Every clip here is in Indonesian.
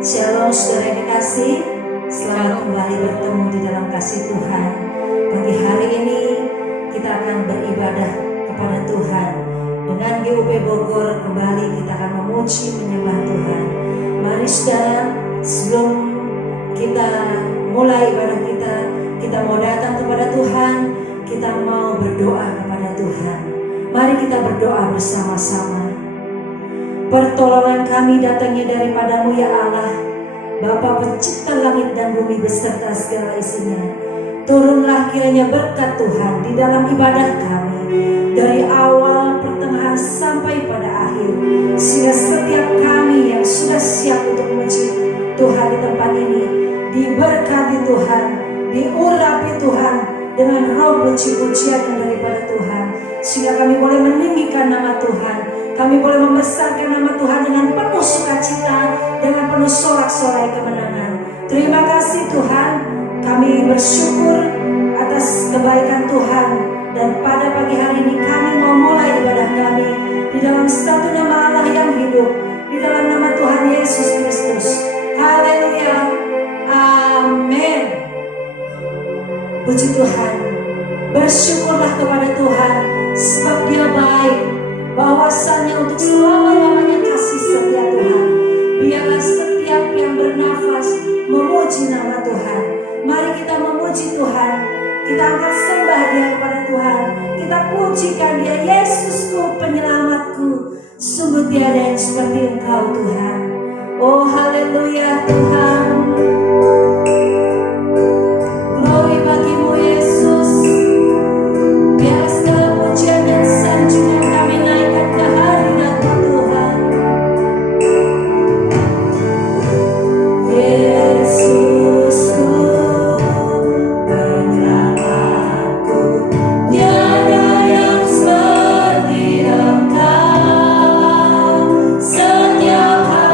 Shalom saudara yang dikasih, selamat kembali bertemu di dalam kasih Tuhan. Pagi hari ini kita akan beribadah kepada Tuhan. Dengan GUP Bogor kembali kita akan memuji menyembah Tuhan. Mari saudara, sebelum kita mulai ibadah kita mau datang kepada Tuhan, kita mau berdoa kepada Tuhan. Mari kita berdoa bersama-sama. Pertolongan kami datangnya daripadamu ya Allah, Bapa pencipta langit dan bumi beserta segala isinya. Turunlah kiranya berkat Tuhan di dalam ibadah kami, dari awal, pertengahan sampai pada akhir, sehingga setiap kami yang sudah siap untuk memuji Tuhan di tempat ini diberkati Tuhan, diurapi Tuhan dengan roh puji-pujian yang daripada Tuhan, sehingga kami boleh meninggikan nama Tuhan. Kami boleh membesarkan nama Tuhan dengan penuh sukacita, dengan penuh sorak-sorai kemenangan. Terima kasih Tuhan, kami bersyukur atas kebaikan Tuhan. Dan pada pagi hari ini kami mau mulai ibadah kami di dalam satu nama Allah yang hidup, di dalam nama Tuhan Yesus Kristus. Haleluya, amin. Puji Tuhan, bersyukurlah kepada Tuhan sebab Dia baik. Bahwasannya untuk selama-lamanya kasih setia Tuhan. Biarlah setiap yang bernafas memuji nama Tuhan. Mari kita memuji Tuhan. Kita angkat sembah Dia kepada Tuhan. Kita pujikan Dia, Yesusku penyelamatku. Sungguh tiada yang seperti Engkau Tuhan. Oh haleluya Tuhan. Glory bagimu Yesus. Biar segala pujian dan sanjungan kami naikkan ke hadirat Tuhan. Yesusku penyelamatku, tiada yang seperti Engkau. Setiap hari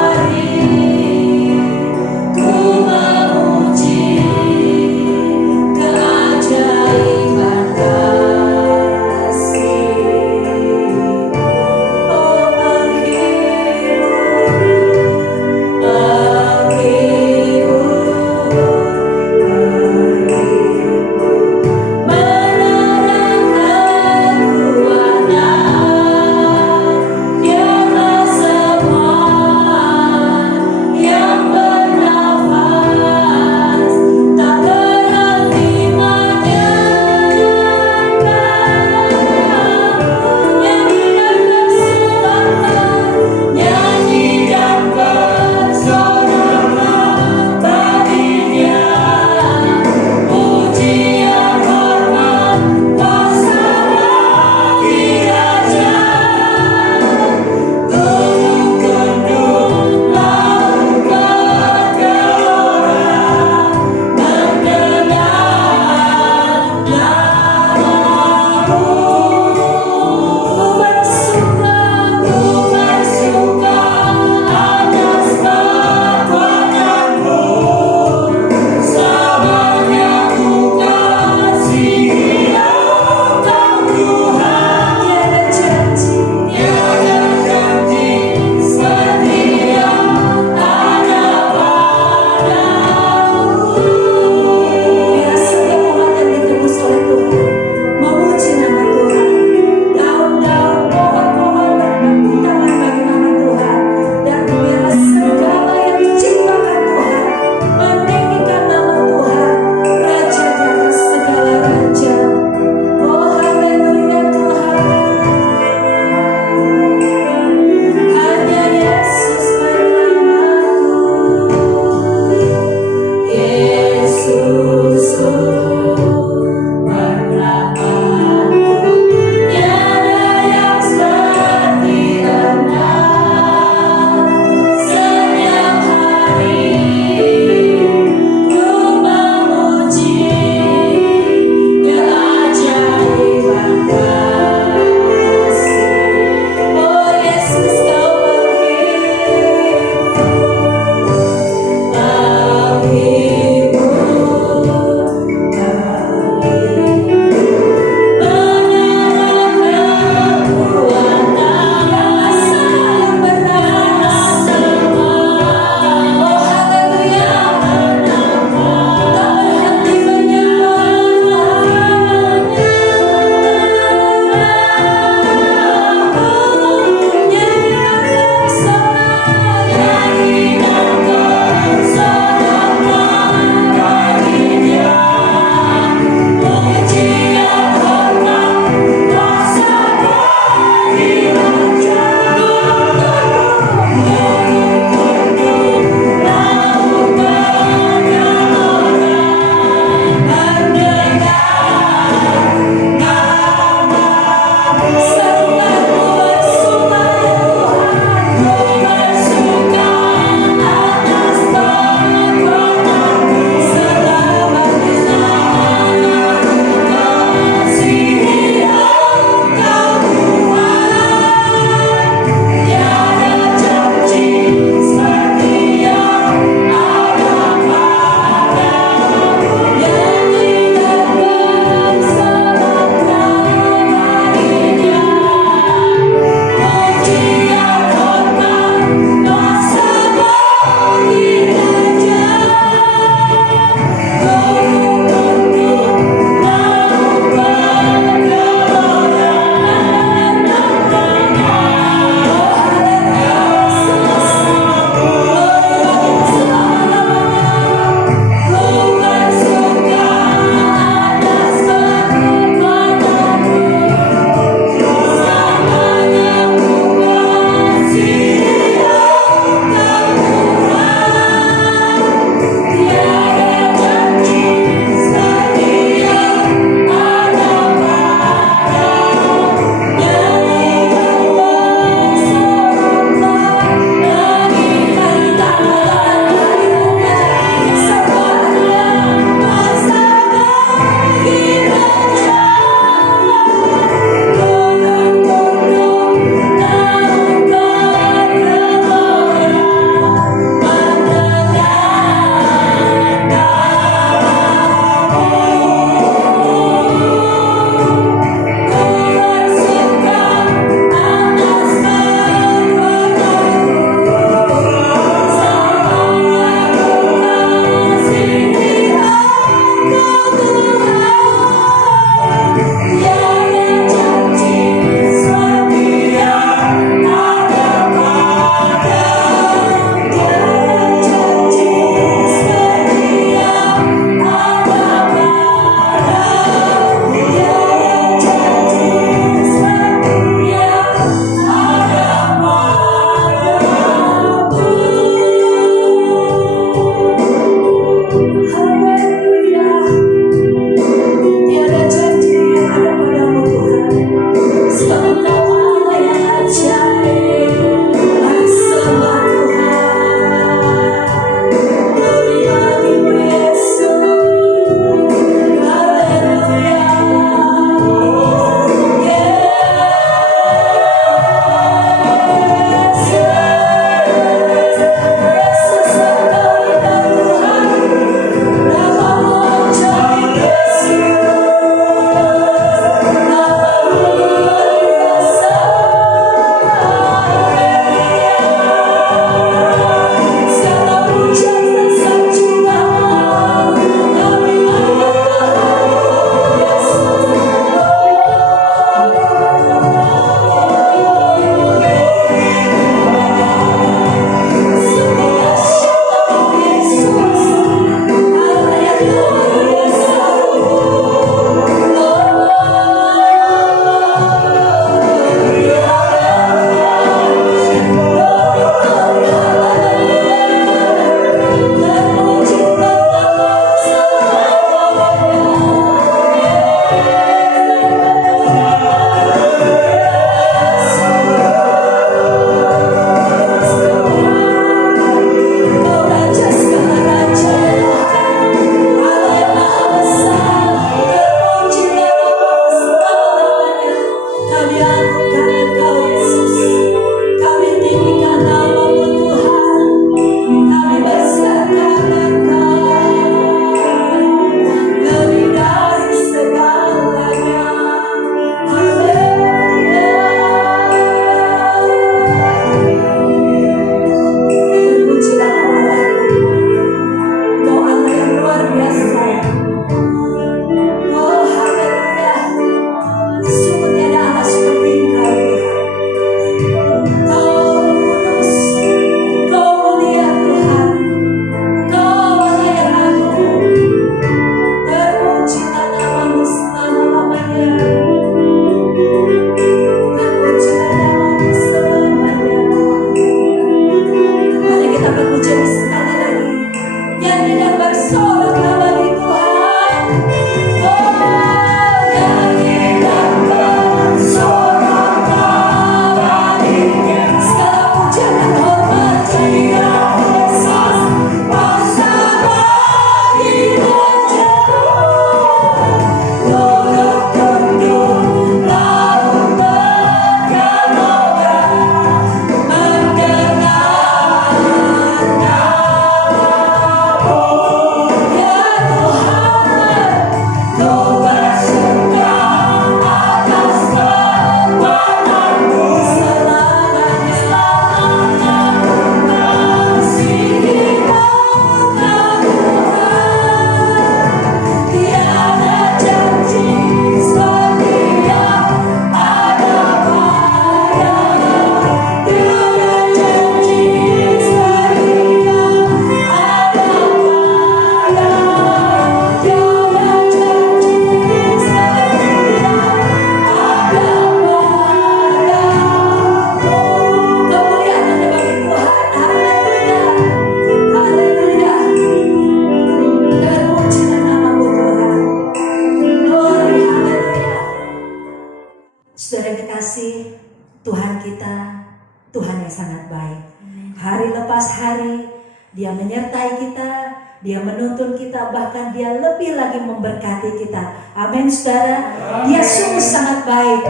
hari lepas hari Dia menyertai kita, Dia menuntun kita, bahkan Dia lebih lagi memberkati kita. Amin saudara. Dia sungguh sangat baik.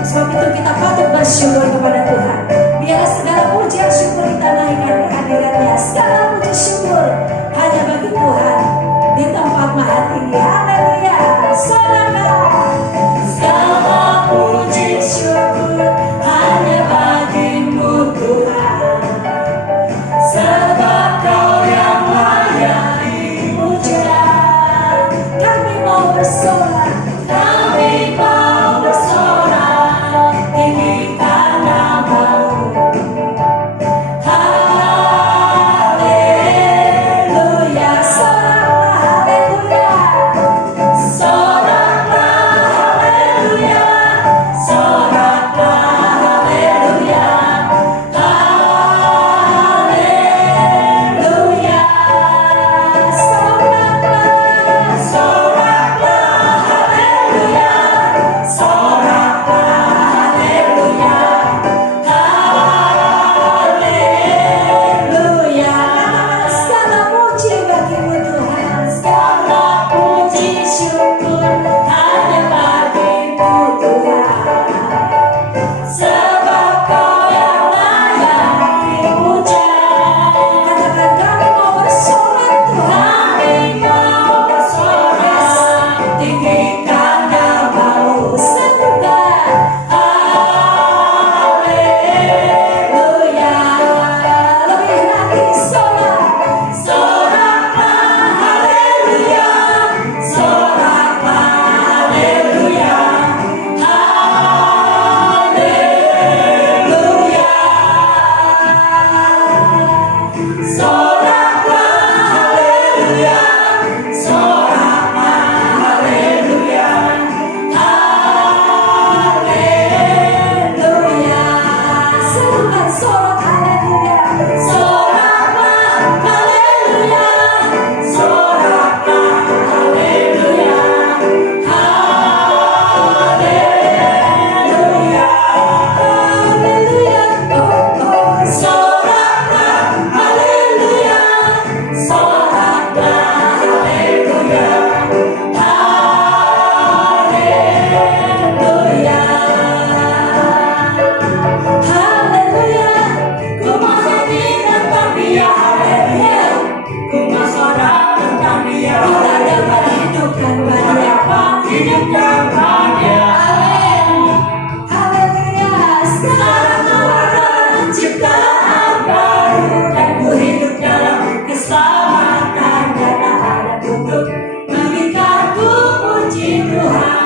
Sebab itu kita patut bersyukur kepada Tuhan. Biarlah segala pujian syukur kita naikkan ke hadirat-Nya. Segala puji syukur hanya bagi Tuhan di tempat maha tinggi. Haleluya. Segala puji syukur hanya bagimu Tuhan. Sebab Kau yang layak dipuja. Kami mau bersorak, kami mau bersorak, tinggikan nama-Mu. Haleluya, soraklah haleluya, soraklah haleluya, soraklah haleluya, haleluya, soraklah, soraklah haleluya, soraklah haleluya, haleluya. Segala puji bagimu Tuhan, segala puji syukur hanya bagimu Tuhan. Sebab Kau yang layak dipuja. Katakan kami mau bersorak Tuhan, kami mau bersorak, tinggikan nama-Mu. Serukan haleluya, lebih lagi sorak, soraklah haleluya, soraklah haleluya, haleluya, soraklah haleluya, soraklah haleluya, haleluya. Serukan sorak haleluya, soraklah haleluya, soraklah haleluya, haleluya, haleluya. Oh, soraklah haleluya, soraklah haleluya, haleluya, haleluya. Ku mau nyanyi tentang Dia, haleluya. Ku mau sorak tentang Dia. Kita dapat hidupkan Dia, hidupkan Dia. Amin. Haleluya. Sekarang Kau adalah ciptaan baru, dan ku hidup dalam keselamatan, karena ada untuk mengikat ku puji Tuhan.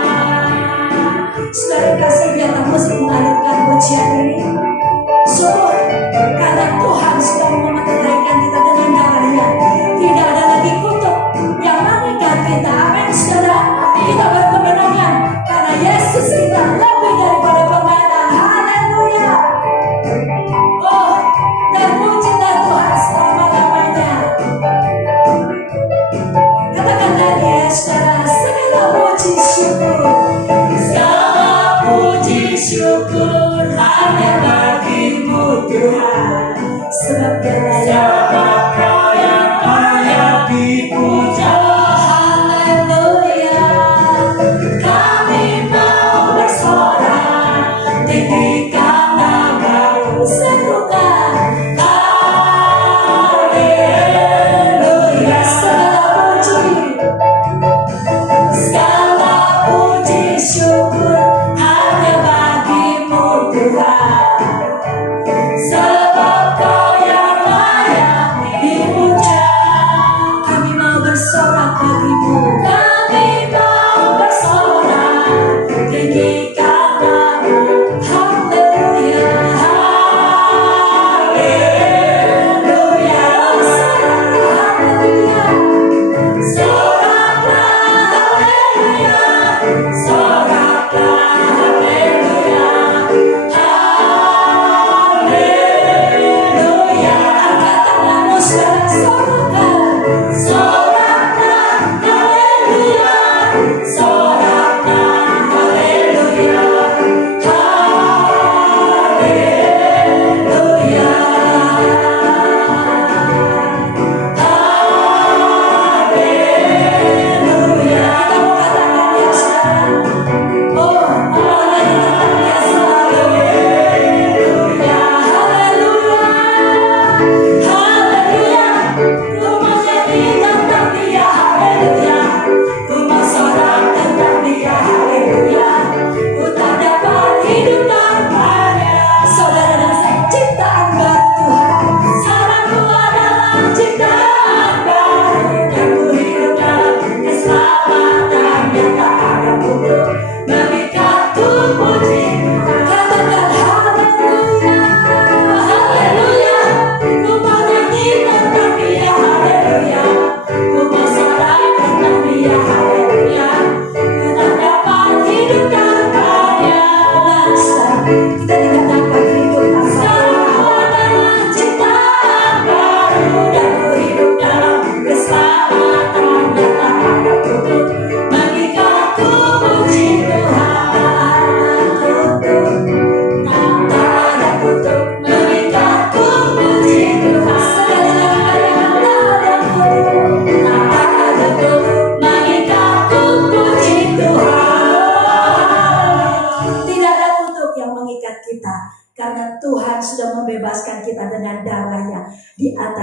Saudara kasih, biarlah musik mengalirkan pujian ini. Sungguh karena Tuhan sudah memelihara kita dengan darah-Nya, tidak ada lagi kutuk yang mengikat kita. Amin saudara. Kita berkemenangan karena Yesus kita lebih daripada pembenaran. Haleluya. Oh, terpujilah Tuhan selama-lamanya. Katakan lagi ya saudara, segala puji syukur, segala puji syukur hanya bagimu Tuhan. Sebab Kau yang layak dipuja. Haleluya. Kami mau bersorak, tinggikan nama-Mu. Serukan haleluya. Segala puji syukur hanya bagimu Tuhan. Sebab Kau yang layak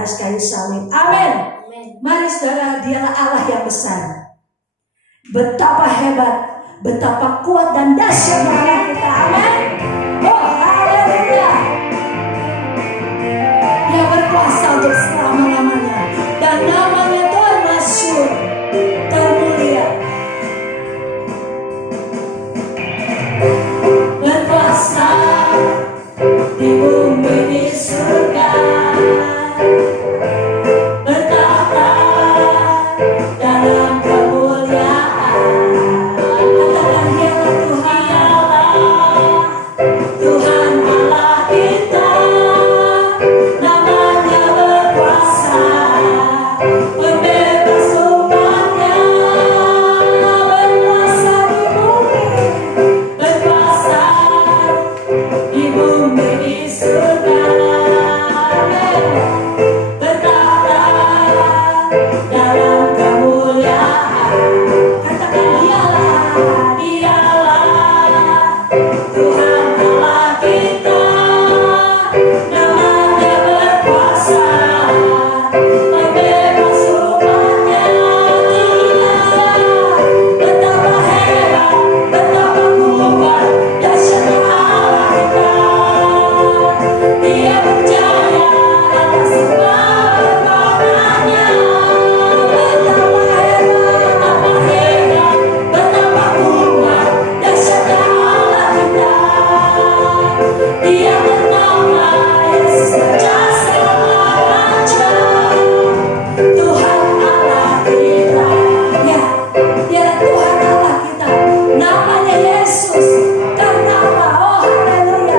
atas kayu salib. Amin. Mari saudara, dialah Allah yang besar. Betapa hebat, betapa kuat dan dahsyat Allah kita. Amin. Oh, haleluya. Dia berkuasa untuk selama-lamanya. Dan namanya Tuhan masyhur, termulia. Berkuasa di bumi di surga, bertahta dalam kemuliaan. Katakan dialah Tuhan, Tuhan Allah kita. Namanya berkuasa, membebas umatnya. Berkuasa di bumi, berkuasa di bumi di surga, bertahta dalam kemuliaan. Katakan dialah Tuhan Allah kita. Namanya berkuasa, membebas umatnya. Betapa hebat, betapa kuat, dahsyatnya Allah kita. Dia berjaya atas semua perbuatannya. Betapa hebat, betapa kuat, dahsyatnya Allah kita. Dia bernama Yesus Raja Raja, Tuhan Allah kita. Ya, dialah Tuhan Allah kita. Namanya Yesus. Karena apa? Oh, haleluya.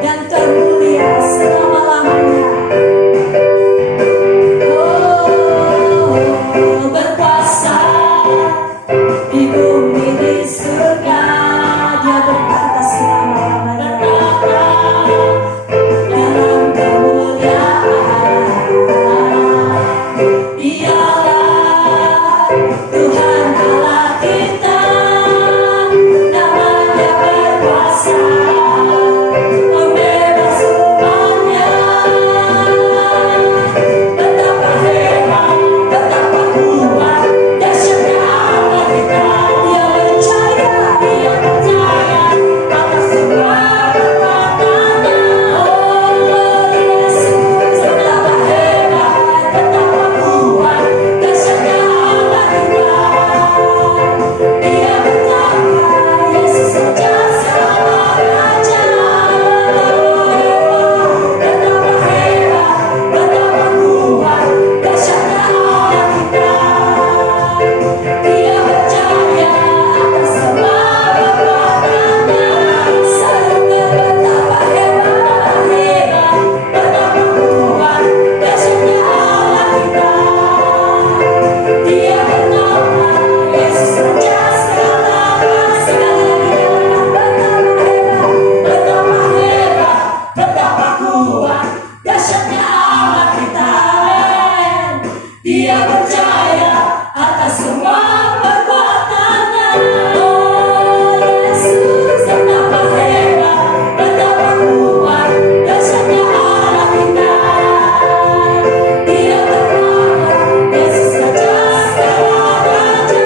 Dan termulia selama-lamanya. Oh, berkuasa di bumi di surga. Dia berkata selama-lamanya. Dalam kemuliaan. Dialah Tuhan Allah kita. Namanya berkuasa, membebas umatnya. Betapa hebat, betapa kuat, dahsyatnya Allah kita. Dia berjaya atas semua perbuatannya. Oh, Yesus, betapa hebat, betapa kuat, dahsyatnya Allah kita. Dia bertahta, Yesus Raja segala raja. Betapa hebat, betapa kuat, dahsyatnya Allah kita. Dia berjaya atas semua perbuatannya. Serunya betapa hebat, betapa kuat, dahsyatnya Allah kita. Dia bernama Yesus Raja segala raja. Betapa hebat, betapa kuat, dahsyatnya Allah kita. Amin. Dia berjaya atas semua perbuatannya. Oh, Yesus, betapa hebat, betapa kuat, dahsyatnya Allah kita. Dia bernama Yesus Raja segala raja,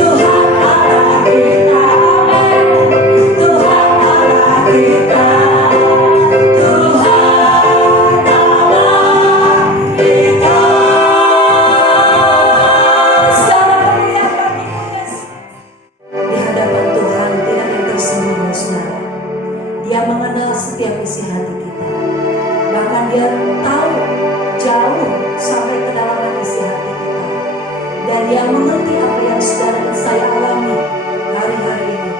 Tuhan Allah kita. Amin. Tuhan Allah kita. Tuhan Allah kita. Segala kemuliaan bagimu, Yesus. Di hadapan Tuhan tidak ada yang tersembunyi, saudara. Dia mengenal setiap isi hati kita. Bahkan dia tahu jauh sampai kedalaman isi hati kita. Dan dia mengerti apa yang saudara dan saya alami hari-hari ini.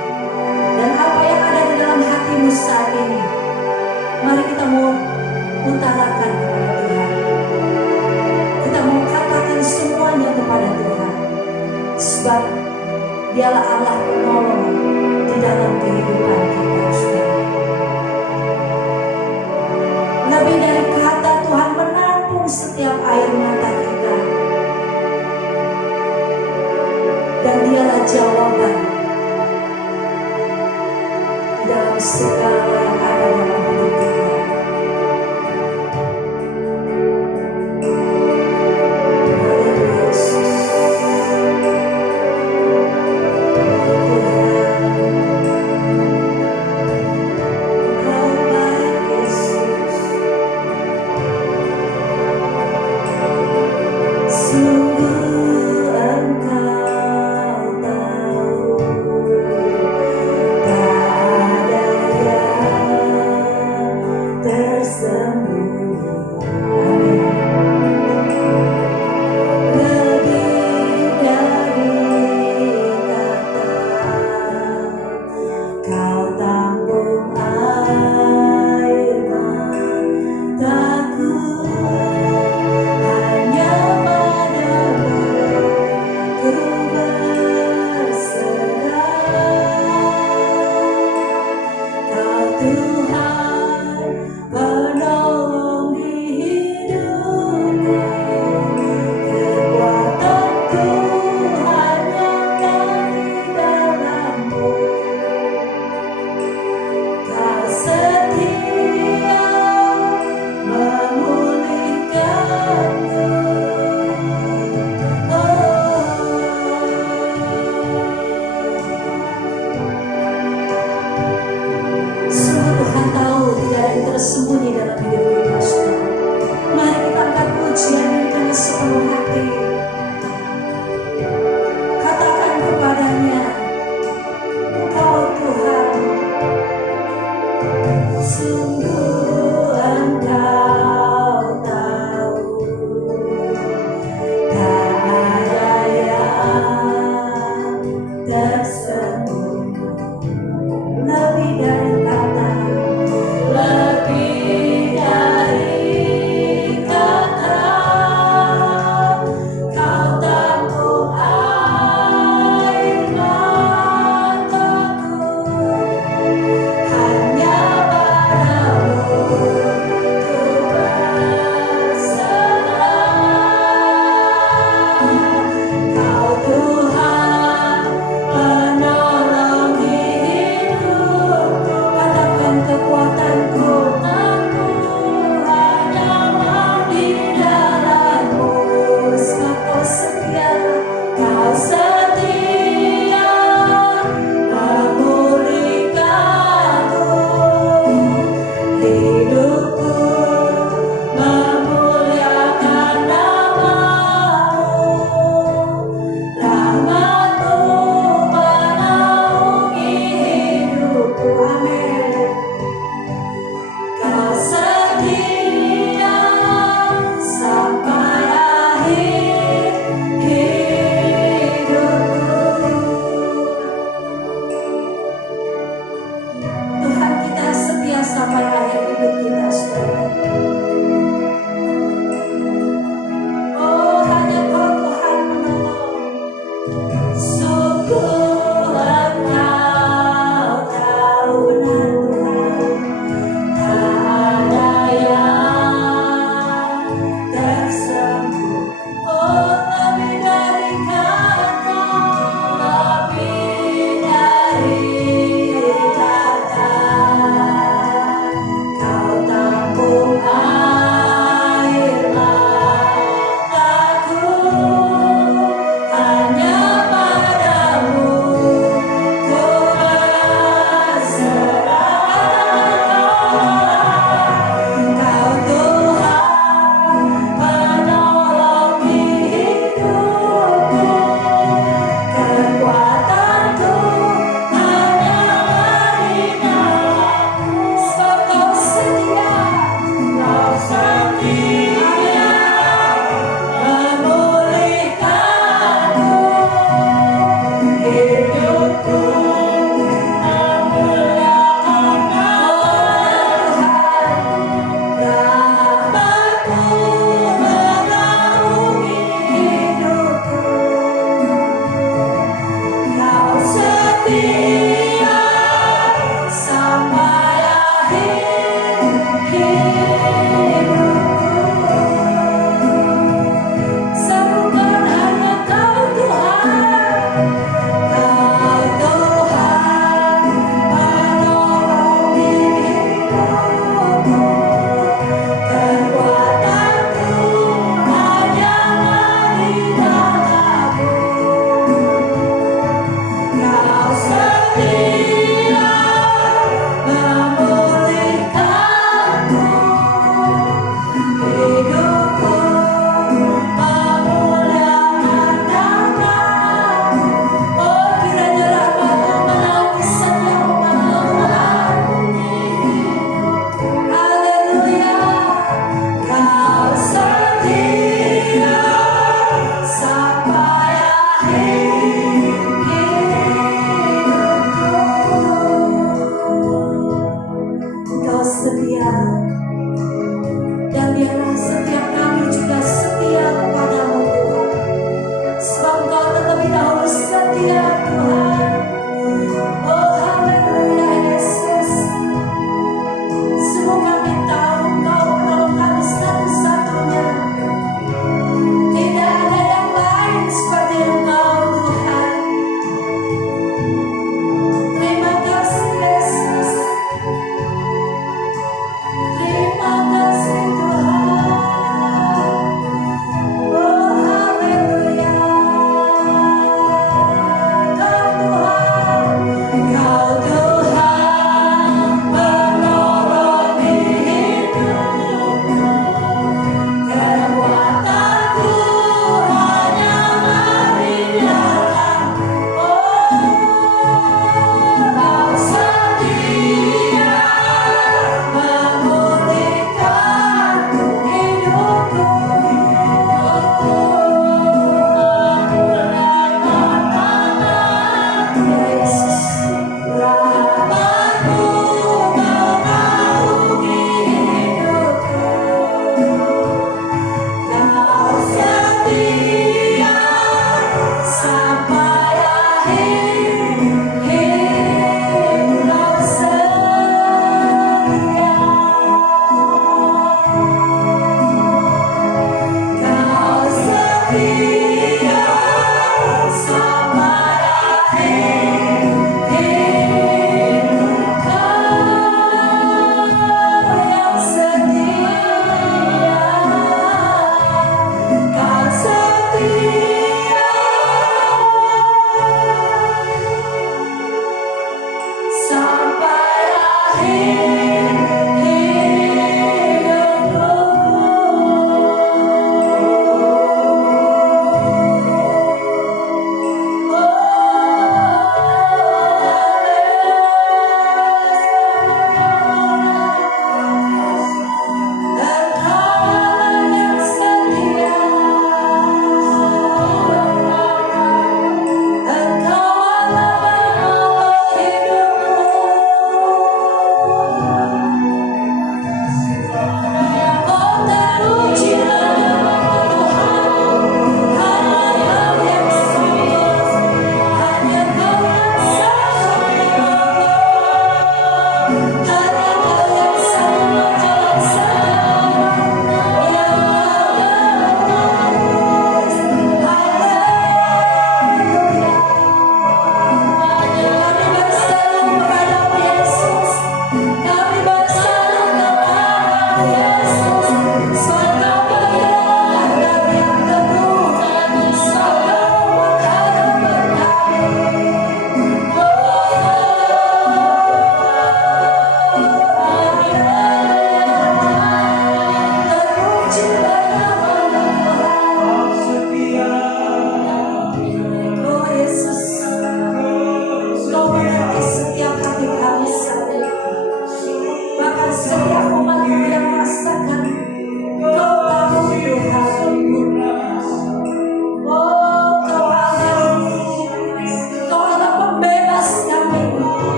Dan apa yang ada di dalam hatimu saat ini. Mari kita mau utarakan kepada Tuhan. Kita mau katakan semuanya kepada Tuhan. Sebab dialah Allah penolong di dalam kehidupan kita, saudara. Lebih dari kata, Tuhan menampung setiap air mata kita. Dan dialah jawaban di dalam segala yang ada dalam hidup kita.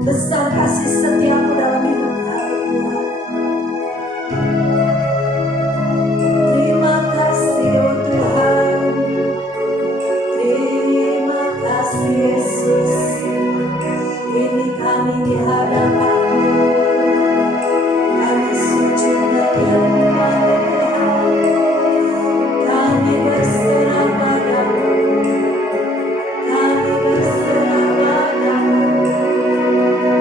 Besar kasih setiamu dalam hidup kami Tuhan. Terima kasih oh Tuhan. Terima kasih Yesus. Ini kami di hadapan-Mu. Kami sujud dan menyembah Tuhan. Kami berserah padamu. Kami berserah padamu.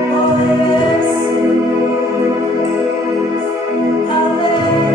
Oh Yesus. Haleluya.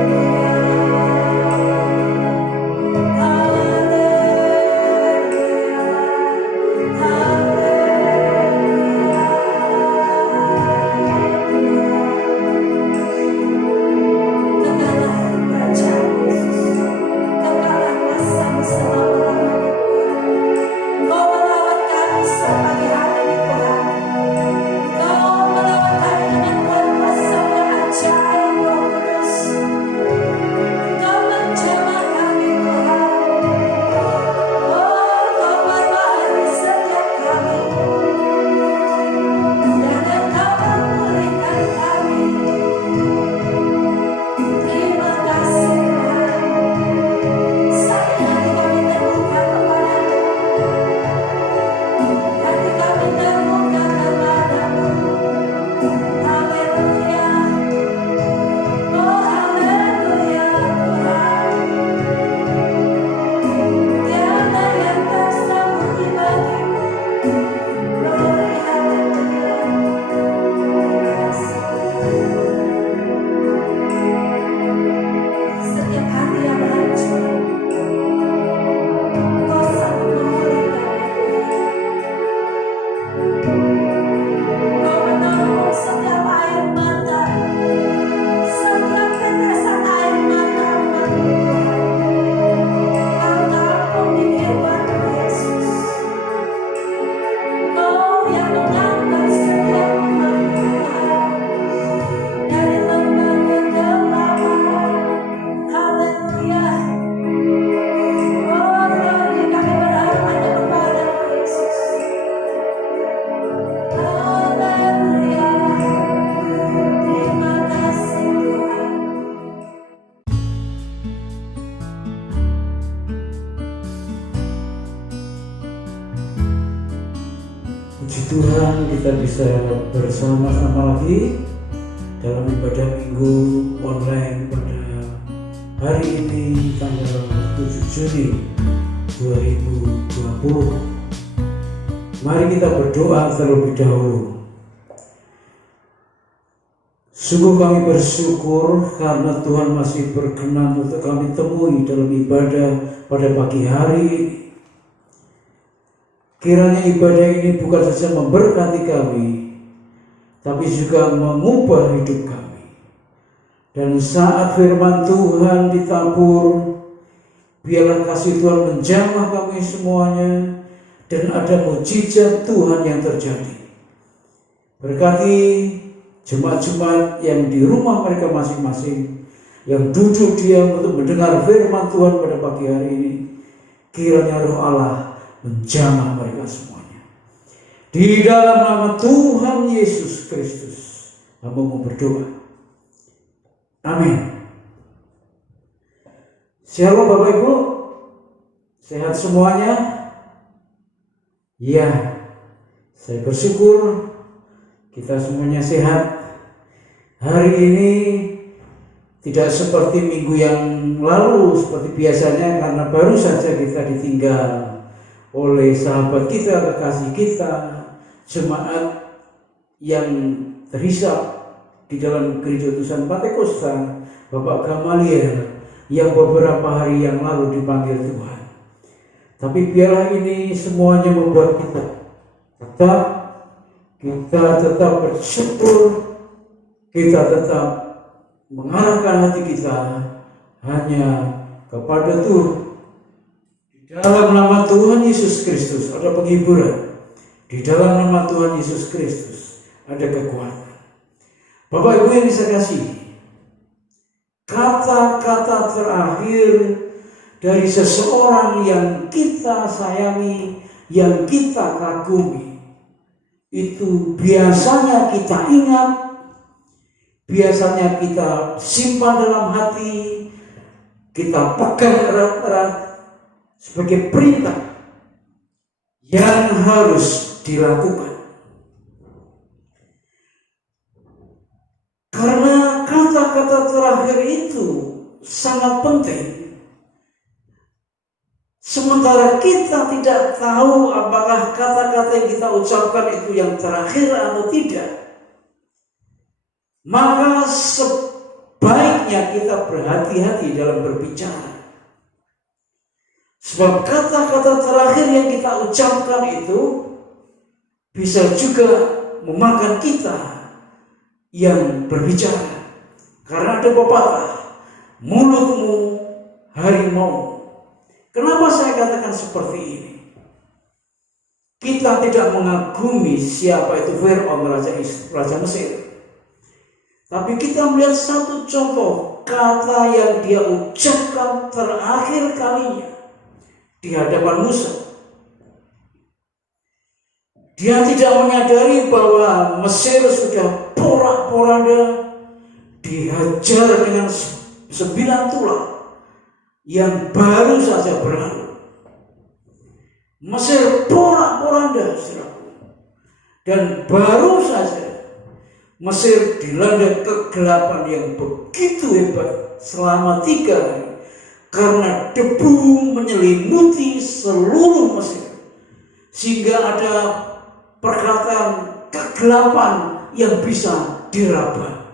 Puji Tuhan, kita bisa bersama-sama lagi dalam ibadah minggu online pada hari ini tanggal 7 Juni 2020. Mari kita berdoa terlebih dahulu. Sungguh kami bersyukur karena Tuhan masih berkenan untuk kami temui dalam ibadah pada pagi hari. Kiranya ibadah ini bukan saja memberkati kami, tapi juga mengubah hidup kami. Dan saat firman Tuhan ditabur, biarlah kasih Tuhan menjamah kami semuanya, dan ada mujizat Tuhan yang terjadi. Berkati jemaat-jemaat yang di rumah mereka masing-masing, yang duduk diam untuk mendengar firman Tuhan pada pagi hari ini. Kiranya Roh Allah menjamah mereka semuanya. Di dalam nama Tuhan Yesus Kristus, hamba mau berdoa. Amin. Shalom Bapak Ibu, sehat semuanya? Ya, saya bersyukur kita semuanya sehat. Hari ini tidak seperti minggu yang lalu seperti biasanya, karena baru saja kita ditinggal oleh sahabat kita, kekasih kita, jemaat yang terhisap di dalam gereja utusan Pantekosta, Bapak Gamaliel, yang beberapa hari yang lalu dipanggil Tuhan. Tapi biarlah ini semuanya membuat kita tetap bersyukur, kita tetap mengarahkan hati kita hanya kepada Tuhan. Di dalam nama Tuhan Yesus Kristus ada penghiburan. Di dalam nama Tuhan Yesus Kristus ada kekuatan. Bapak Ibu yang saya kasih, kata-kata terakhir dari seseorang yang kita sayangi, yang kita kagumi, itu biasanya kita ingat, biasanya kita simpan dalam hati, kita pegang erat-erat sebagai perintah yang harus dilakukan. Karena kata-kata terakhir itu sangat penting. Sementara kita tidak tahu apakah kata-kata yang kita ucapkan itu yang terakhir atau tidak, maka sebaiknya kita berhati-hati dalam berbicara. Sebab kata-kata terakhir yang kita ucapkan itu bisa juga memakan kita yang berbicara. Karena ada pepatah, mulutmu harimau. Kenapa saya katakan seperti ini? Kita tidak mengagumi siapa itu Fir'aun, Raja Mesir. Tapi kita melihat satu contoh kata yang dia ucapkan terakhir kalinya di hadapan Musa. Dia tidak menyadari bahwa Mesir sudah porak-poranda, dihajar dengan 9 tulah yang baru saja berlalu. Mesir porak-poranda, dan baru saja Mesir dilanda kegelapan yang begitu hebat selama 3 hari karena debu menyelimuti seluruh Mesir, sehingga ada perkataan kegelapan yang bisa diraba.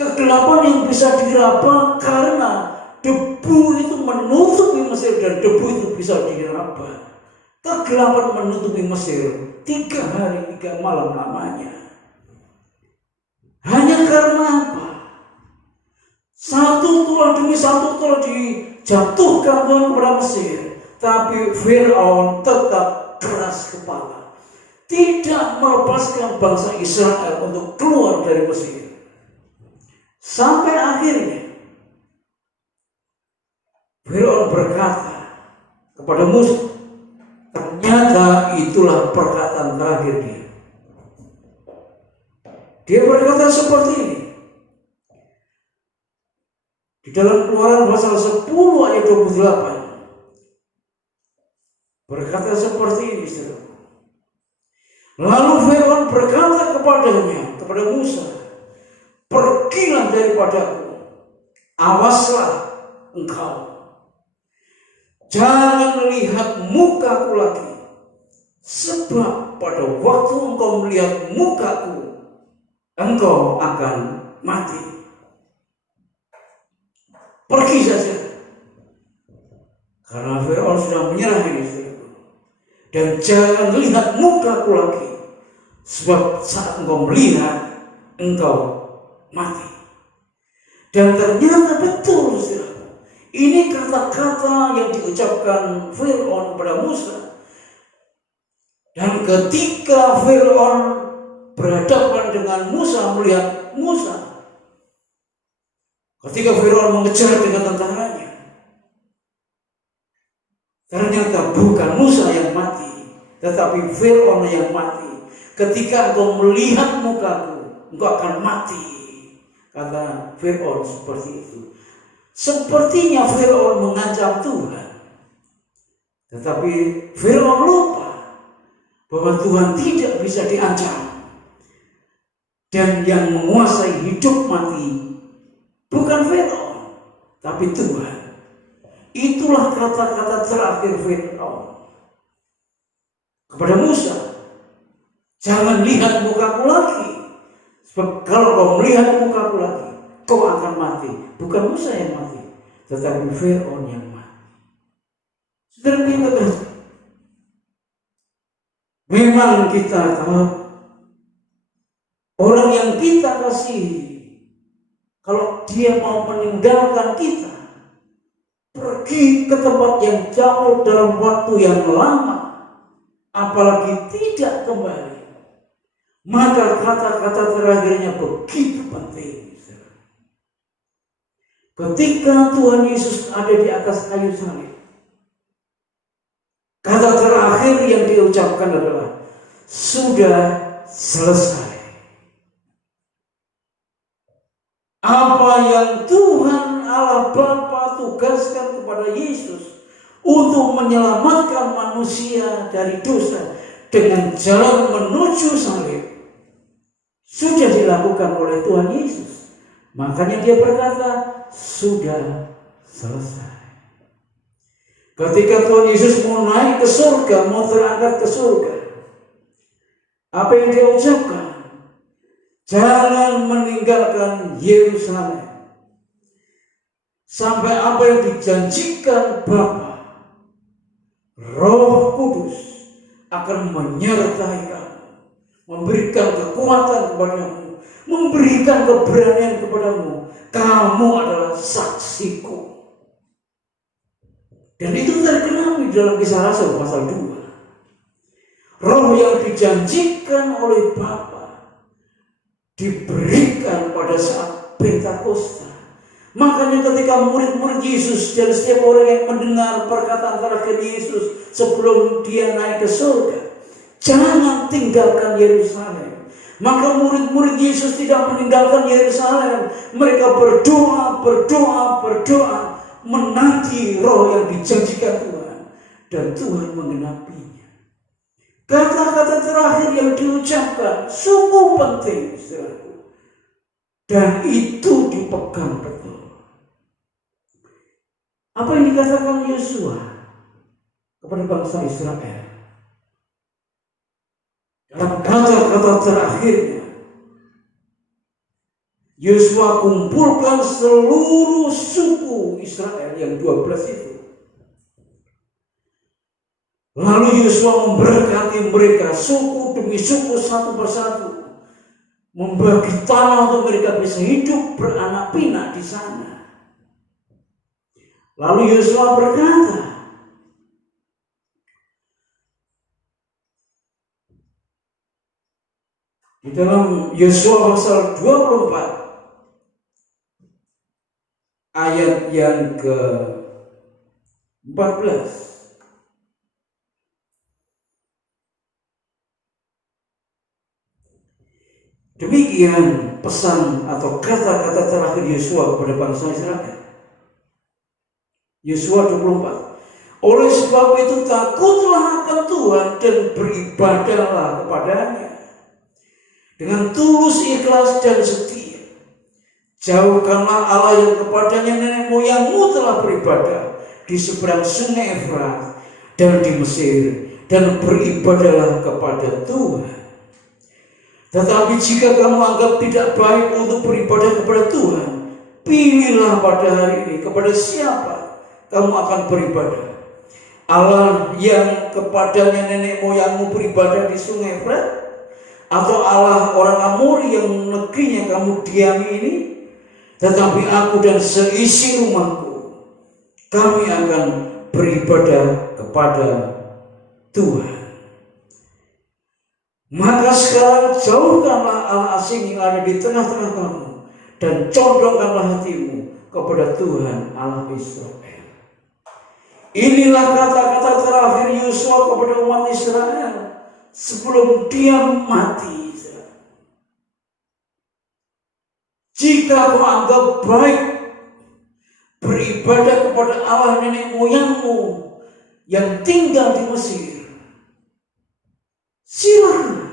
Kegelapan yang bisa diraba karena debu itu menutupi Mesir dan debu itu bisa diraba. Kegelapan menutupi Mesir 3 hari 3 malam lamanya. Hanya karena apa? Satu tulah demi satu tulah dijatuhkan Tuhan kepada Mesir. Tapi Fir'aun tetap keras kepala, tidak melepaskan bangsa Israel untuk keluar dari Mesir. Sampai akhirnya Fir'aun berkata kepada Musa, ternyata itulah perkataan terakhir dia. Dia berkata seperti ini. Di dalam Keluaran pasal 10 ayat 28. Berkata seperti ini, saudara. Lalu Fir'aun berkata kepada Musa, pergilah daripadaku, awaslah engkau, jangan lihat mukaku lagi, sebab pada waktu engkau melihat mukaku, engkau akan mati. Pergi saja, karena Fir'aun sudah menyerah ini. Dan jangan lihat mukaku lagi, sebab saat engkau melihat, engkau mati. Dan ternyata betul, saudara. Ini kata-kata yang diucapkan Fir'aun kepada Musa. Dan ketika Fir'aun berhadapan dengan Musa, melihat Musa, ketika Fir'aun mengejar dengan tentaranya, ternyata bukan Musa yang mati, tetapi Fir'aun yang mati. Ketika engkau melihat mukaku, engkau akan mati, kata Fir'aun seperti itu. Sepertinya Fir'aun mengancam Tuhan, tetapi Fir'aun lupa bahwa Tuhan tidak bisa diancam. Dan yang menguasai hidup mati bukan Fir'aun, tapi Tuhan. Itulah kata-kata terakhir Fir'aun kepada Musa, jangan lihat mukaku lagi, sebab kalau kau melihat mukaku lagi, kau akan mati. Bukan Musa yang mati, tetapi Fir'aun yang mati. Saudara kita kasih, memang kita tahu orang yang kita kasihi, kalau dia mau meninggalkan kita, pergi ke tempat yang jauh dalam waktu yang lama, apalagi tidak kembali, maka kata-kata terakhirnya begitu penting. Ketika Tuhan Yesus ada di atas kayu salib, kata terakhir yang diucapkan adalah, sudah selesai. Apa yang Tuhan Allah Bapa tugaskan kepada Yesus untuk menyelamatkan manusia dari dosa dengan jalan menuju salib sudah dilakukan oleh Tuhan Yesus. Makanya dia berkata, sudah selesai. Ketika Tuhan Yesus mau naik ke surga, mau terangkat ke surga, apa yang dia ucapkan? Jangan meninggalkan Yerusalem sampai apa yang dijanjikan Bapa, Roh Kudus akan menyertai kamu, memberikan kekuatan kepadamu, memberikan keberanian kepadamu. Kamu adalah saksiku. Dan itu terkenal di dalam Kisah Rasul pasal 2. Roh yang dijanjikan oleh Bapa diberikan pada saat Pentakosta. Makanya ketika murid-murid Yesus dan setiap orang yang mendengar perkataan terakhir Yesus sebelum dia naik ke surga, jangan tinggalkan Yerusalem. Maka murid-murid Yesus tidak meninggalkan Yerusalem. Mereka berdoa, menanti roh yang dijanjikan Tuhan. Dan Tuhan menggenapinya. Kata-kata terakhir yang diucapkan sungguh penting, saudaraku. Dan itu dipegang betul. Apa yang dikatakan Yosua kepada bangsa Israel? Dalam kata-kata terakhirnya, Yosua kumpulkan seluruh suku Israel yang 12 itu. Lalu Yosua memberkati mereka suku demi suku satu persatu, membagi tanah untuk mereka bisa hidup beranak pinak di sana. Lalu Yosua berkata, di dalam Yosua pasal 24 ayat yang ke-14, demikian pesan atau kata-kata terakhir Yosua kepada bangsa Israel. Yosua 24. Oleh sebab itu takutlah akan Tuhan dan beribadahlah kepadanya dengan tulus, ikhlas dan setia. Jauhkanlah Allah yang kepadanya nenek moyangmu telah beribadah di seberang sungai Efrat dan di Mesir, dan beribadahlah kepada Tuhan. Tetapi jika kamu anggap tidak baik untuk beribadah kepada Tuhan, pilihlah pada hari ini kepada siapa kamu akan beribadah. Allah yang kepadanya nenek moyangmu beribadah di sungai Efrat, atau Allah orang Amori yang negerinya kamu diami ini? Tetapi aku dan seisi rumahku, kami akan beribadah kepada Tuhan. Maka sekarang jauhkanlah Allah asing yang ada di tengah-tengah kamu, dan condongkanlah hatimu kepada Tuhan Allah Israel. Inilah kata-kata terakhir Yosua kepada umat Israel sebelum dia mati. Jika kau anggap baik beribadah kepada Allah nenek moyangmu yang tinggal di Mesir, silakan.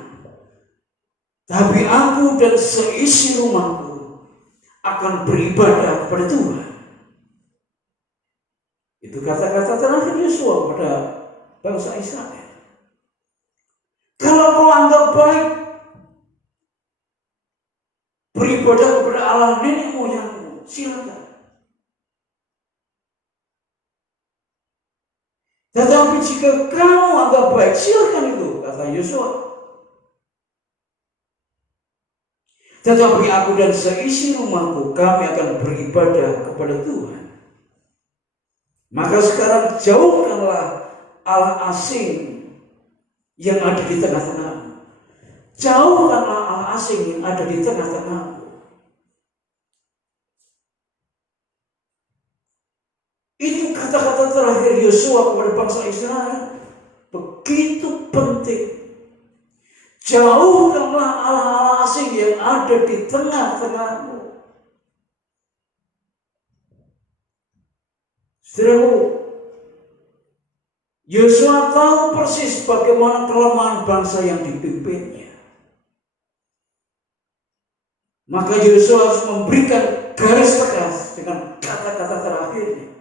Tapi aku dan seisi rumahku akan beribadah kepada Tuhan. Itu kata-kata terakhir Yosua kepada bangsa Israel. Kalau kau anggap baik beribadah kepada Allah nenek moyangmu, silakan. Tetapi jika kamu anggap baik, silakan itu, kata Yosua. Tetapi aku dan seisi rumahku, kami akan beribadah kepada Tuhan. Maka sekarang jauhkanlah Allah asing yang ada di tengah-tengahmu. Jauhkanlah Allah asing yang ada di tengah-tengahmu. Itu kata-kata terakhir Yosua kepada bangsa Israel. Begitu penting. Jauhkanlah Allah-Allah asing yang ada di tengah-tengahmu. Saudaraku, Yosua tahu persis bagaimana kelemahan bangsa yang dipimpinnya. Maka Yosua harus memberikan garis tegas dengan kata-kata terakhirnya.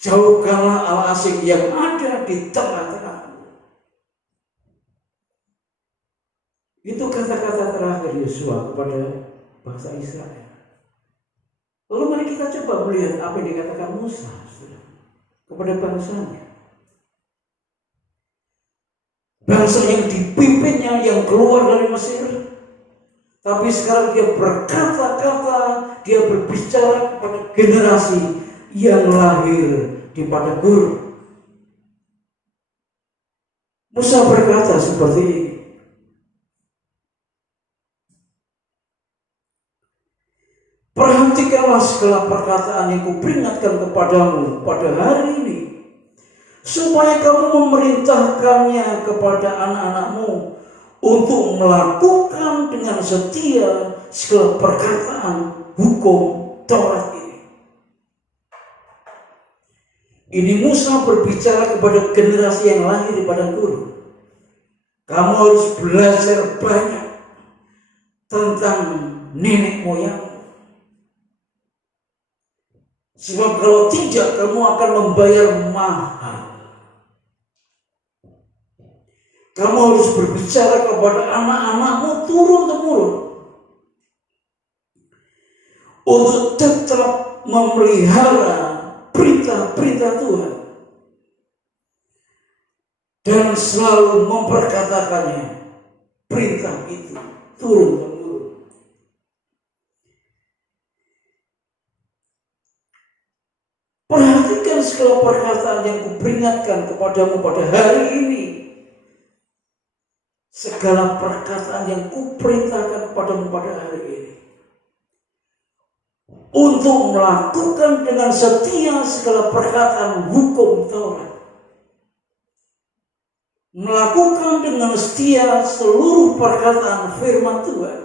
Jauhkanlah Allah asing yang ada di tengah-tengahmu. Itu kata-kata terakhir Yosua kepada bangsa Israel. Lalu mari kita coba melihat apa yang dikatakan Musa kepada bangsanya. Bangsa yang dipimpinnya yang keluar dari Mesir. Tapi sekarang dia berkata-kata, dia berbicara kepada generasi yang lahir di padang gurun. Musa berkata seperti ini. Perhatikanlah segala perkataan yang kuperingatkan kepadamu pada hari ini, supaya kamu memerintahkannya kepada anak-anakmu untuk melakukan dengan setia segala perkataan hukum Taurat ini. Ini Musa berbicara kepada generasi yang lahir di padang gurun. Kamu harus belajar banyak tentang nenek moyang. Sebab kalau tidak, kamu akan membayar mahal. Kamu harus berbicara kepada anak-anakmu turun-temurun untuk tetap memelihara perintah-perintah Tuhan dan selalu memperkatakannya perintah itu turun-temurun. Perhatikan segala perkataan yang kuperingatkan kepadamu pada hari ini. Segala perkataan yang kuperintahkan kepadamu pada hari ini. Untuk melakukan dengan setia segala perkataan hukum Taurat. Melakukan dengan setia seluruh perkataan firman Tuhan.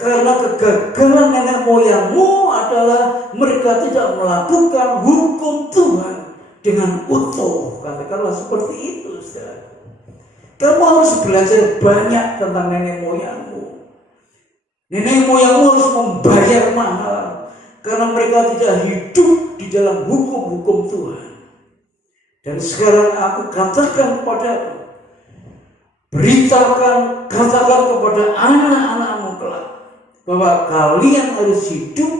Karena kegagalan nenek moyangmu adalah mereka tidak melakukan hukum Tuhan dengan utuh. Katakanlah seperti itu, saudara. Kamu harus belajar banyak tentang nenek moyangmu. Nenek moyangmu harus membayar mahal karena mereka tidak hidup di dalam hukum-hukum Tuhan. Dan sekarang aku katakan kepadamu, beritakan, katakan kepada anak-anakmu kelak, bahwa kalian harus hidup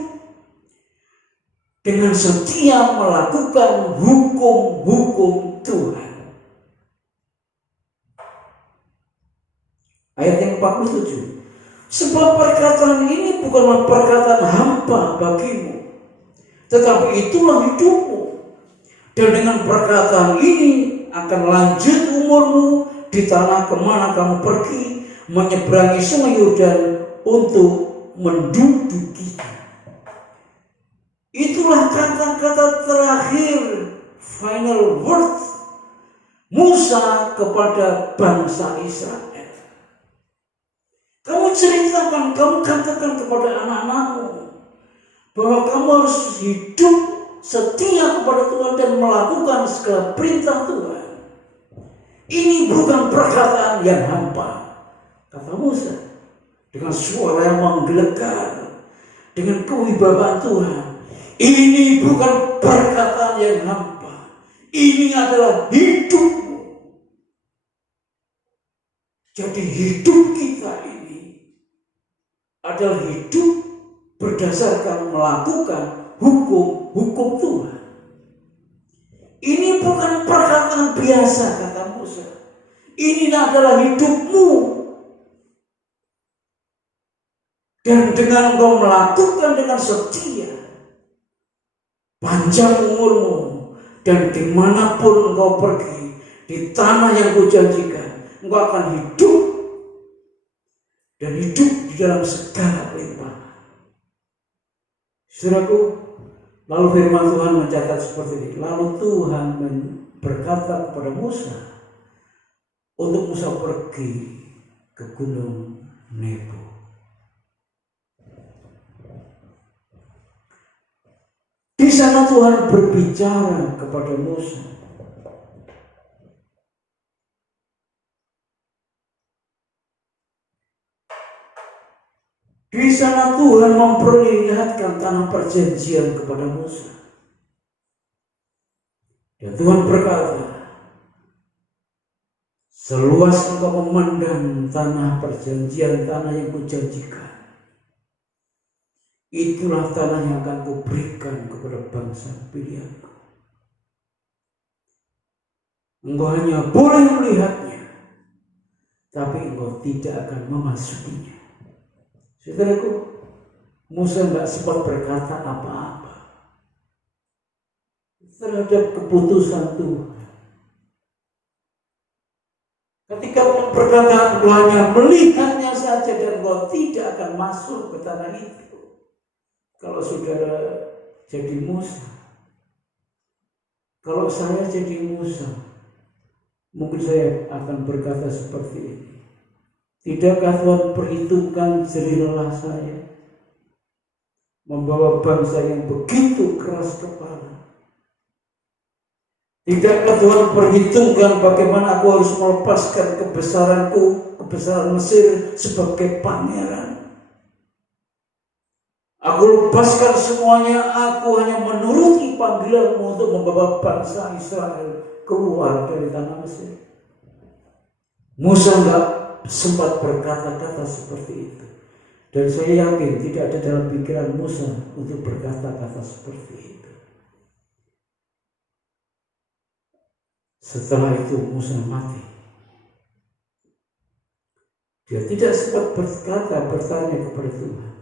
dengan setia melakukan hukum-hukum Tuhan. Ayat yang 47. Sebab perkataan ini bukanlah perkataan hampa bagimu, tetapi itulah hidupmu. Dan dengan perkataan ini akan lanjut umurmu di tanah kemana kamu pergi, menyeberangi sungai Yordan untuk mendudukinya. Itulah kata-kata terakhir, final word Musa kepada bangsa Israel. Kamu ceritakan, kamu katakan kepada anak-anakmu bahwa kamu harus hidup setia kepada Tuhan dan melakukan segala perintah Tuhan. Ini bukan perkataan yang hampa, kata Musa dengan suara yang menggelegar, dengan kewibawaan Tuhan. Ini bukan perkataan yang hampa, ini adalah hidupmu. Jadi hidup kita ini adalah hidup berdasarkan melakukan hukum-hukum Tuhan. Ini bukan perkataan biasa, kata Musa. Ini adalah hidupmu. Dan dengan engkau melakukan dengan setia, panjang umurmu, dan dimanapun engkau pergi, di tanah yang kujanjikan, engkau akan hidup dan hidup di dalam segala pelimpahan. Saudaraku, lalu firman Tuhan mencatat seperti ini. Lalu Tuhan berkata kepada Musa untuk Musa pergi ke Gunung Nebo. Di sana Tuhan berbicara kepada Musa. Di sana Tuhan memperlihatkan tanah perjanjian kepada Musa. Dan Tuhan berkata, seluas engkau memandang tanah perjanjian, tanah yang kujanjikan, itulah tanah yang akan kuberikan kepada bangsa pilihanku. Engkau hanya boleh melihatnya, tapi engkau tidak akan memasukinya. Saudaraku, Musa tidak sempat berkata apa-apa terhadap keputusan Tuhan. Ketika berkata hanya melihatnya saja dan engkau tidak akan masuk ke tanah itu. Kalau saudara jadi Musa, kalau saya jadi Musa, mungkin saya akan berkata seperti ini. Tidakkah Tuhan perhitungkan jerih lelah saya membawa bangsa yang begitu keras kepala? Tidakkah Tuhan perhitungkan bagaimana aku harus melepaskan kebesaranku, kebesaran Mesir sebagai pangeran? Aku lepaskan semuanya, aku hanya menuruti panggilanmu untuk membawa bangsa Israel keluar dari tanah Mesir. Musa enggak sempat berkata-kata seperti itu. Dan saya yakin tidak ada dalam pikiran Musa untuk berkata-kata seperti itu. Setelah itu Musa mati. Dia tidak sempat bertanya kepada Tuhan.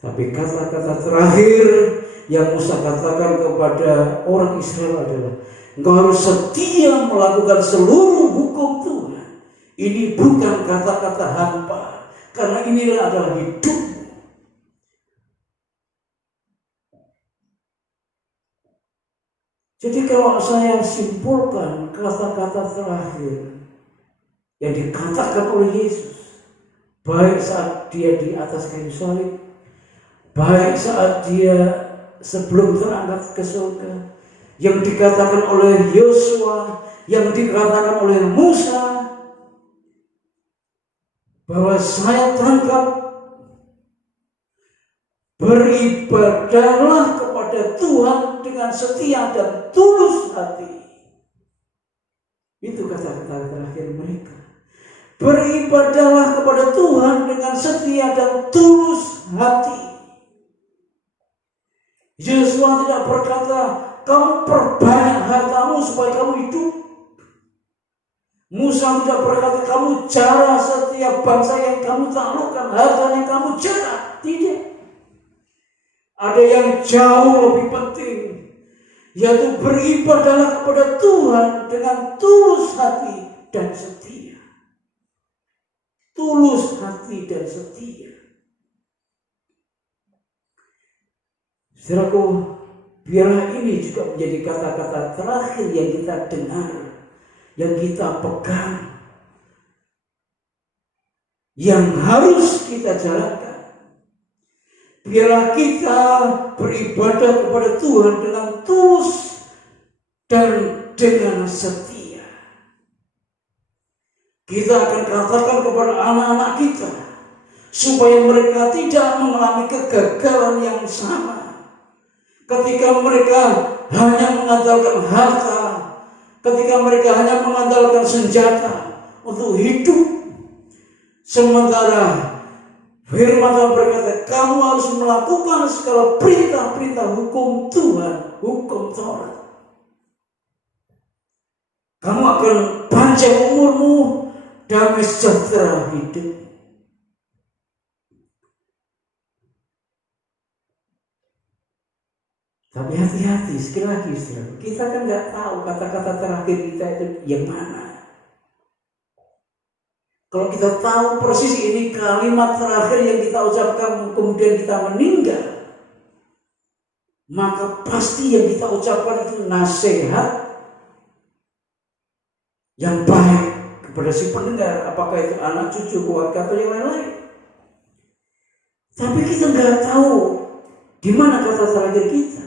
Tapi kata-kata terakhir yang Musa katakan kepada orang Israel adalah, engkau harus setia melakukan seluruh hukum Tuhan. Ini bukan kata-kata hampa, karena inilah adalah hidupmu. Jadi kalau saya simpulkan kata-kata terakhir yang dikatakan oleh Yesus, baik saat dia di atas kayu salib, baik saat dia sebelum terangkat ke surga, yang dikatakan oleh Yosua, yang dikatakan oleh Musa, bahwa saya tangkap, beribadahlah kepada Tuhan dengan setia dan tulus hati. Itu kata-kata terakhir mereka. Beribadahlah kepada Tuhan dengan setia dan tulus hati. Yosua tidak berkata, kamu perbanyak hartamu supaya kamu hidup. Musa tidak berkata, kamu jarah setiap bangsa yang kamu taklukkan, hartanya kamu jarah. Tidak. Ada yang jauh lebih penting, yaitu beribadahlah kepada Tuhan dengan tulus hati dan setia. Tulus hati dan setia. Saudaraku, biarlah ini juga menjadi kata-kata terakhir yang kita dengar, yang kita pegang, yang harus kita jalankan. Biarlah kita beribadah kepada Tuhan dengan tulus dan dengan setia. Kita akan katakan kepada anak-anak kita supaya mereka tidak mengalami kegagalan yang sama. Ketika mereka hanya mengandalkan harta, ketika mereka hanya mengandalkan senjata untuk hidup, sementara firman Tuhan berkata, kamu harus melakukan segala perintah-perintah hukum Tuhan, hukum Taurat. Kamu akan panjang umurmu, damai sejahtera hidup. Tapi hati-hati, sekali lagi saudara, kita kan nggak tahu kata-kata terakhir kita itu yang mana. Kalau kita tahu persis ini kalimat terakhir yang kita ucapkan kemudian kita meninggal, maka pasti yang kita ucapkan itu nasihat yang baik kepada si pendengar, apakah itu anak, cucu, keluarga atau yang lain-lain. Tapi kita nggak tahu di mana kata terakhir kita.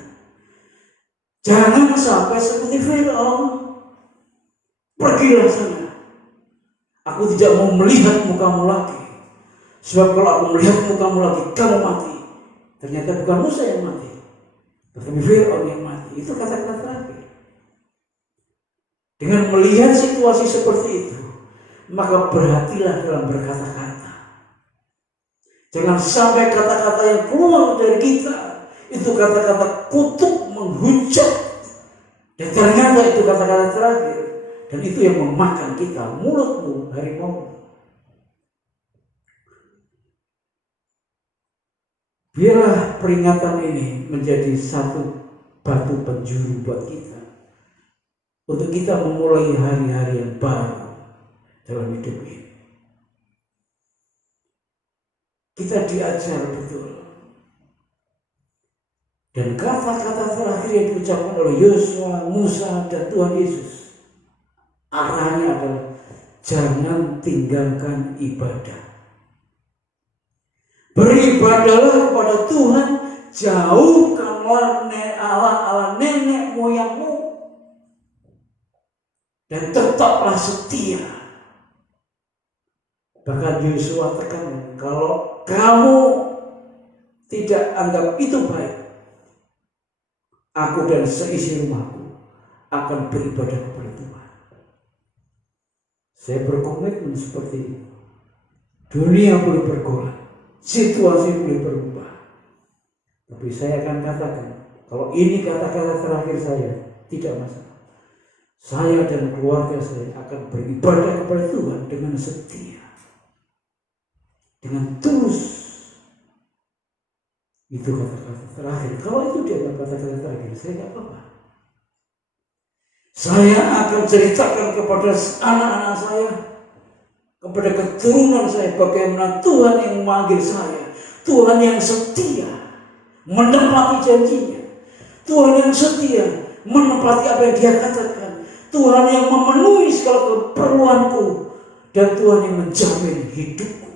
Jangan sampai seperti Firaun. Pergilah sana. Aku tidak mau melihat mukamu lagi. Sebab kalau aku melihat mukamu lagi, kamu mati. Ternyata bukan Musa yang mati, tetapi Firaun yang mati. Itu kata-kata terakhir. Dengan melihat situasi seperti itu, maka berhatilah dalam berkata-kata. Jangan sampai kata-kata yang keluar dari kita itu kata-kata kutuk, menghujat, dan ternyata itu kata-kata terakhir. Dan itu yang memakan kita, mulutmu harimau. Biarlah peringatan ini menjadi satu batu penjuru buat kita, untuk kita memulai hari-hari yang baru dalam hidup ini. Kita diajar betul. Dan kata-kata terakhir yang diucapkan oleh Yosua, Musa, dan Tuhan Yesus, arahnya adalah jangan tinggalkan ibadah. Beribadahlah kepada Tuhan, jauhkanlah Allah nenek moyangmu, dan tetaplah setia. Bahkan Yosua tekan, kalau kamu tidak anggap itu baik, aku dan seisi rumahku akan beribadah kepada Tuhan. Saya berkomitmen seperti itu. Dunia boleh bergolak, situasi boleh berubah, tapi saya akan katakan, kalau ini kata-kata terakhir saya, tidak masalah. Saya dan keluarga saya akan beribadah kepada Tuhan dengan setia, dengan tulus. Itu kata-kata terakhir. Kalau itu dianggap kata-kata terakhir, saya nggak apa-apa. Saya akan ceritakan kepada anak-anak saya, kepada keturunan saya, bagaimana Tuhan yang memanggil saya, Tuhan yang setia menepati janjinya, Tuhan yang setia menepati apa yang Dia katakan, Tuhan yang memenuhi segala keperluanku, dan Tuhan yang menjamin hidupku.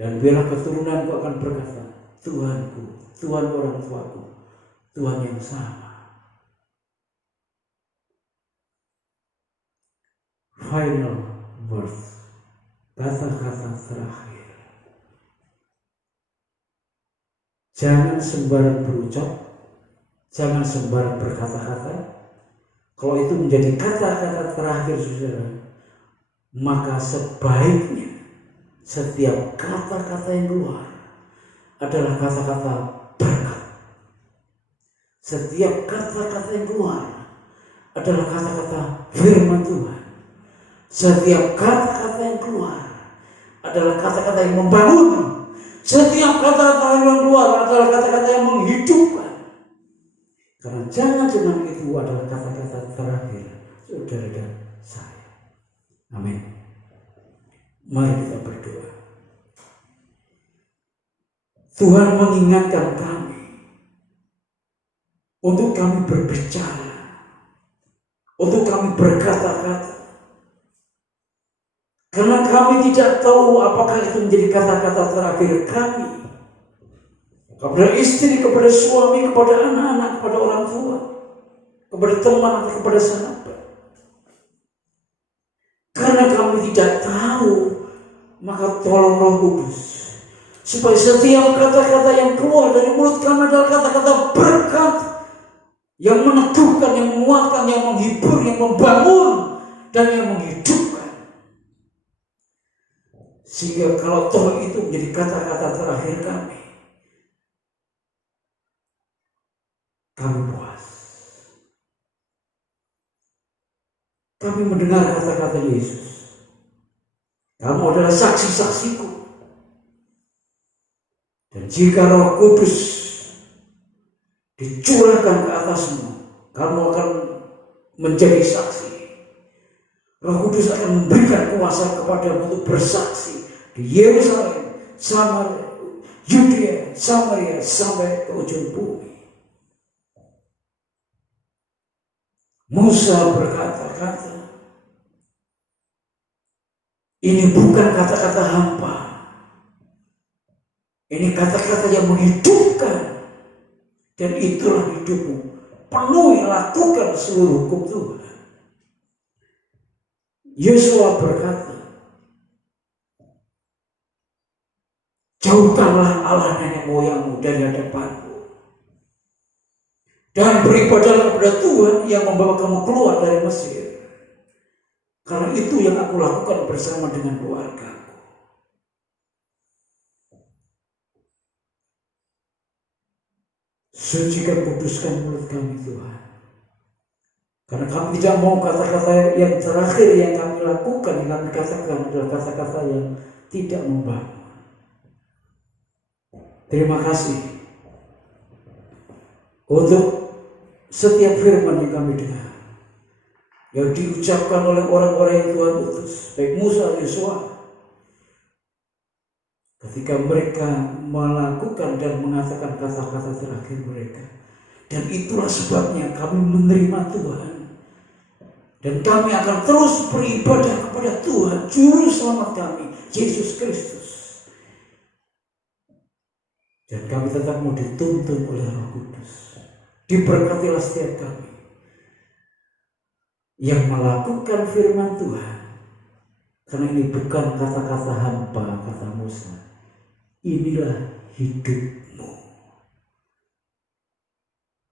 Dan biarlah keturunanku akan berkata, Tuhanku, Tuhan orang tuaku, Tuhan yang sama. Final words, kata-kata terakhir. Jangan sembarang berucap, jangan sembarang berkata-kata. Kalau itu menjadi kata-kata terakhir, saudara, maka sebaiknya setiap kata-kata yang keluar adalah kata-kata berkat. Setiap kata-kata yang keluar adalah kata-kata firman Tuhan. Setiap kata-kata yang keluar adalah kata-kata yang membangun. Setiap kata-kata yang keluar adalah kata-kata yang menghidupkan. Karena jangan-jangan itu adalah kata-kata terakhir saudara dan saya. Amin. Mari kita berdoa. Tuhan mengingatkan kami untuk kami berbicara, untuk kami berkata-kata. Karena kami tidak tahu apakah itu menjadi kata-kata terakhir kami. Kepada istri, kepada suami, kepada anak-anak, kepada orang tua, kepada teman atau kepada sahabat. Karena kami tidak tahu, maka tolong Roh Kudus, supaya setiap kata-kata yang keluar dari mulut kami adalah kata-kata berkat, yang meneguhkan, yang menguatkan, yang menghibur, yang membangun, dan yang menghidupkan. Sehingga kalau toh itu menjadi kata-kata terakhir kami puas. Kami mendengar kata-kata Yesus. Kamu adalah saksi-saksiku. Dan jika Roh Kudus dicurahkan ke atasmu, kamu akan menjadi saksi. Roh Kudus akan memberikan kuasa kepadamu untuk bersaksi di Yerusalem, Samaria, Yudea, Samaria, sampai ke ujung bumi. Musa berkata-kata, Ini bukan kata-kata hampa. Ini kata-kata yang menghidupkan. Dan itulah hidupmu. Penuhi, lakukan seluruh hukum Tuhan. Yosua berkata, jauhkanlah Allah nenek moyangmu dari hadapanmu. Dan beribadahlah kepada Tuhan yang membawa kamu keluar dari Mesir. Karena itu yang aku lakukan bersama dengan keluargaku. Sucikan, kuduskan mulut kami Tuhan. Karena kami tidak mau kata-kata yang terakhir yang kami lakukan, yang kami katakan adalah kata-kata yang tidak membangun. Terima kasih untuk setiap firman yang kami dengar, yang diucapkan oleh orang-orang yang Tuhan utus, baik Musa, Yosua, ketika mereka melakukan dan mengatakan kata-kata terakhir mereka. Dan itulah sebabnya kami menerima Tuhan. Dan kami akan terus beribadah kepada Tuhan, Juru Selamat kami, Yesus Kristus. Dan kami tetap mau dituntun oleh Roh Kudus. Diberkatilah setiap kami yang melakukan firman Tuhan. Karena ini bukan kata-kata hampa, kata Musa. Inilah hidupmu.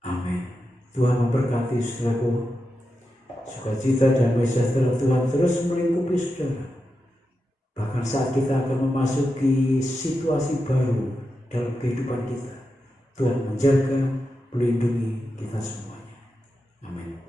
Amin. Tuhan memberkati saudaraku. Sukacita dan sejahtera Tuhan terus melingkupi saudara. Bahkan saat kita akan memasuki situasi baru dalam kehidupan kita, Tuhan menjaga, melindungi kita semuanya. Amin.